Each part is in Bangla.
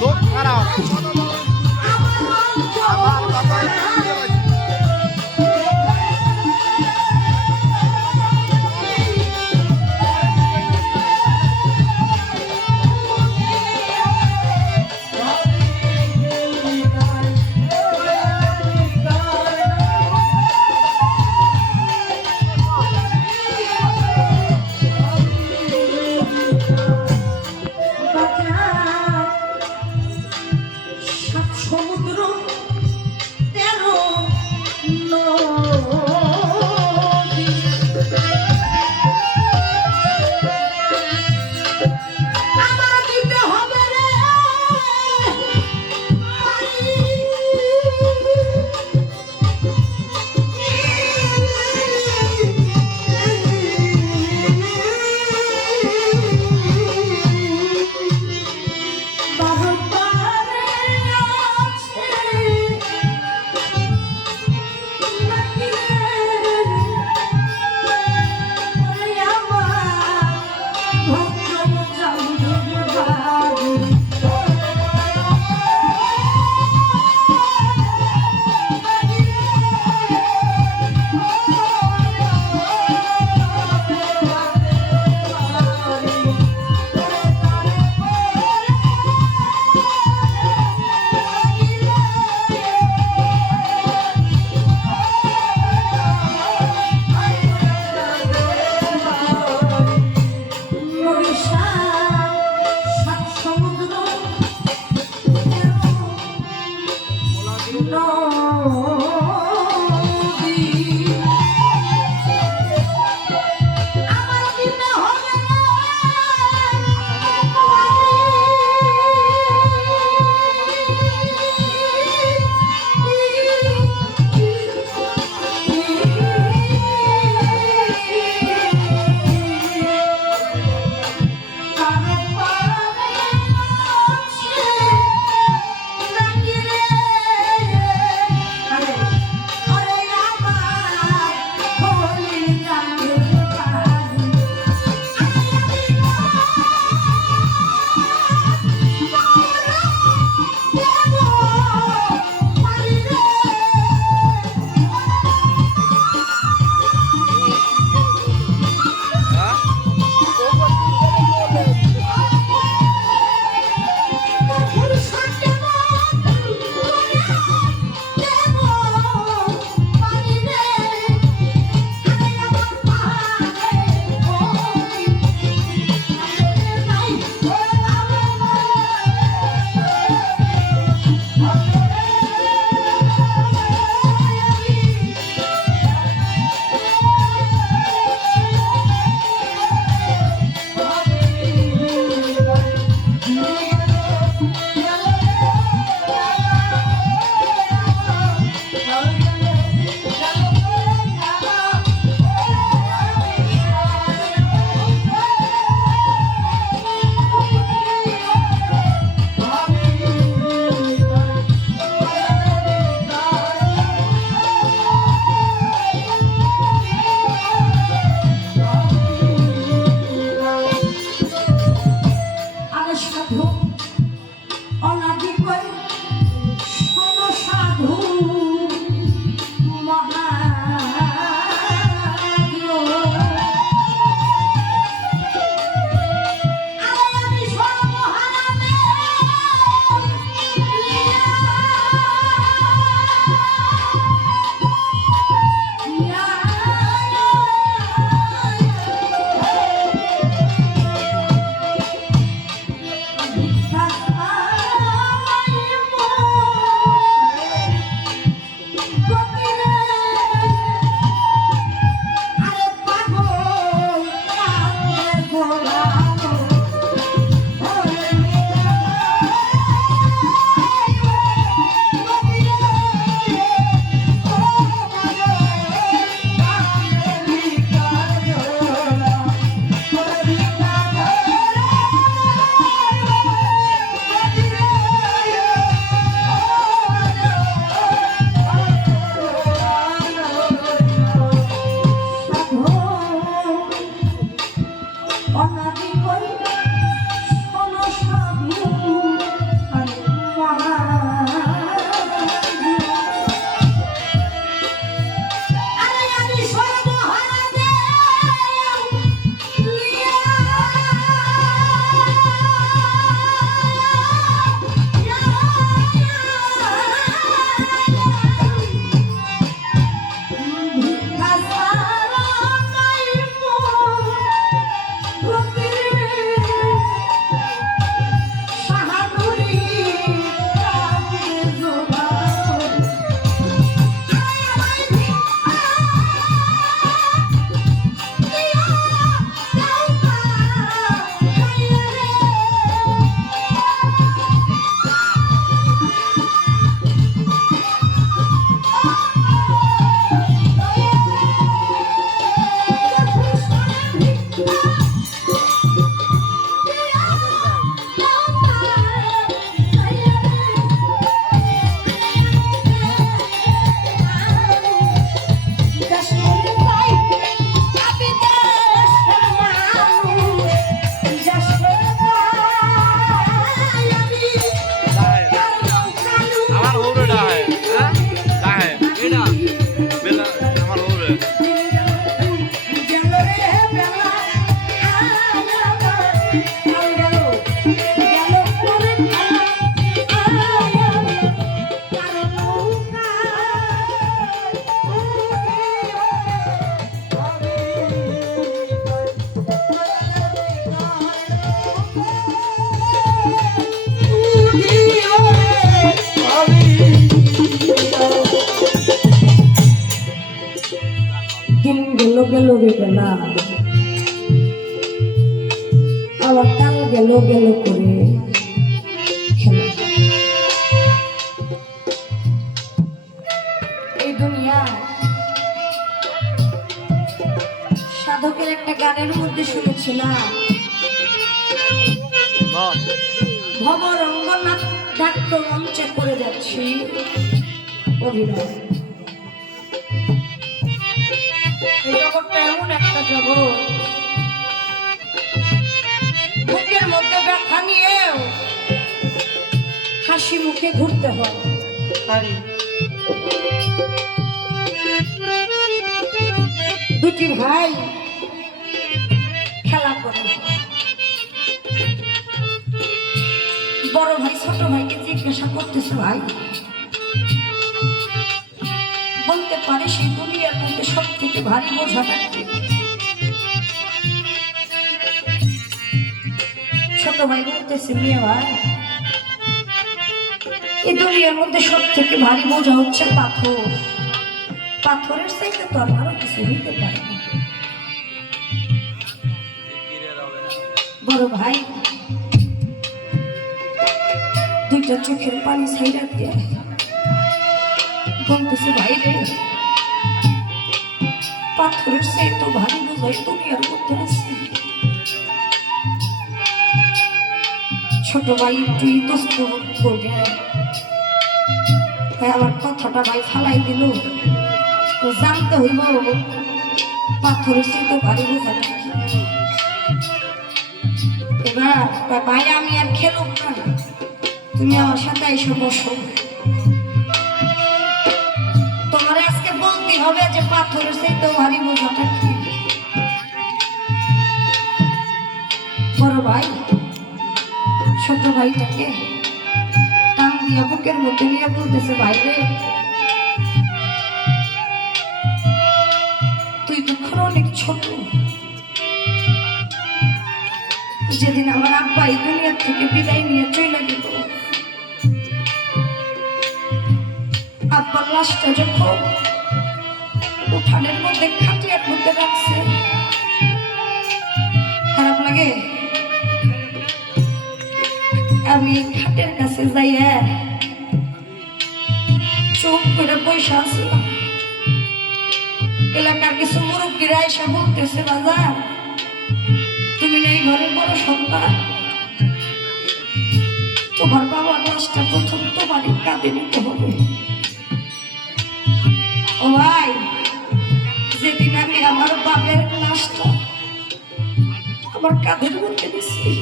লোক খারাপ। oh. গেল রে বেলা। আবার কাল গেল গেল করে এই দুনিয়া। সাধকের একটা গানের মধ্যে শুনেছিলাম। ভব রঙ্গনাথ ডাক্তার মঞ্চে করে যাচ্ছি। অভিনয়। জগৎ বুকের মধ্যে ব্যথা নিয়েও হাসি মুখে ঘুরতে হয়। দুটি ভাই খেলা করে। বড় ভাই ছোট ভাইকে জিজ্ঞাসা করতেছে ভাই বলতে পারে সেই দুনিয়ার মধ্যে সব থেকে ভারী বোঝাটা ছোট ভাই বলতেছে, মেয়ে ভাই এই দুনিয়ার মধ্যে সব থেকে ভারী বোঝা হচ্ছে পাথর। পাথরের চাইতে তো আর আরও কিছু হইতে পারে বড় ভাই, দুইটা চোখের পানি ছাইরা দিয়ে বলতেছে, ভাই রে, পাথরের সেই তো ভারী বোঝাই দুনিয়ার মধ্যে আছে। ছোট ভাই একটু ইতস্ত করে তাই আমার কথাটা ভাই ফালাই দিল। জানতে হইব পাথরের তো ভারী বোঝাটা কি। এবার ভাই আমি আর খেলুক না। তুমি আমার সাথে এসে, বসো। তোমার আজকে বলতে হবে যে পাথরের সেই তো ভারী বোঝাটা কি। বড় ভাই ছোট ভাইটাকে টান দিয়ে বুকের মধ্যে নিয়ে বলতেছে, ভাই তুই এখন অনেক ছোট। যেদিন আমার আব্বা এই দুনিয়ার থেকে বিদায় নিয়ে চলে গেল, আব্বার লাশটা যখন উঠানের মধ্যে, খাটিয়ার মধ্যে রাখছে, খারাপ লাগে? আমি খাটের কাছে যাইয়া চুপ করে পয়সা আসলাম এলাকার কিছু মুরব্বীরা এসে বলতেছে, বাজার, তুমি না এই ঘরের বড় সন্তান। তোমার বাবার লাশটা প্রথম তোমার কাঁদে নিতে হবে। ও ভাই, যেদিন আমি আমার বাবার লাশটা আমার কাঁধের মধ্যে দিছি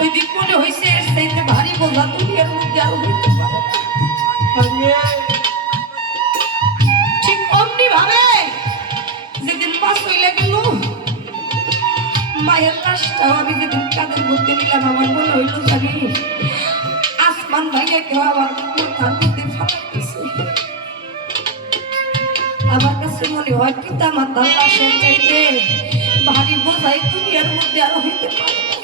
ওই দিন মনে হয়েছে এর চাইতে ভারী বোঝা এর মধ্যে আরও হইতে পারো ভাবে যেদিন মাস হইলে গেল, মায়ের লাশটাও আমি যেদিন কাদের মধ্যে নিলাম, আমার মনে হইল জানি আসমান ভাইয়া কেউ কাছে মনে হয় পিতা মাতার লাশের ভারী বোঝাই দুনিয়ার মধ্যে আরও হইতে পারে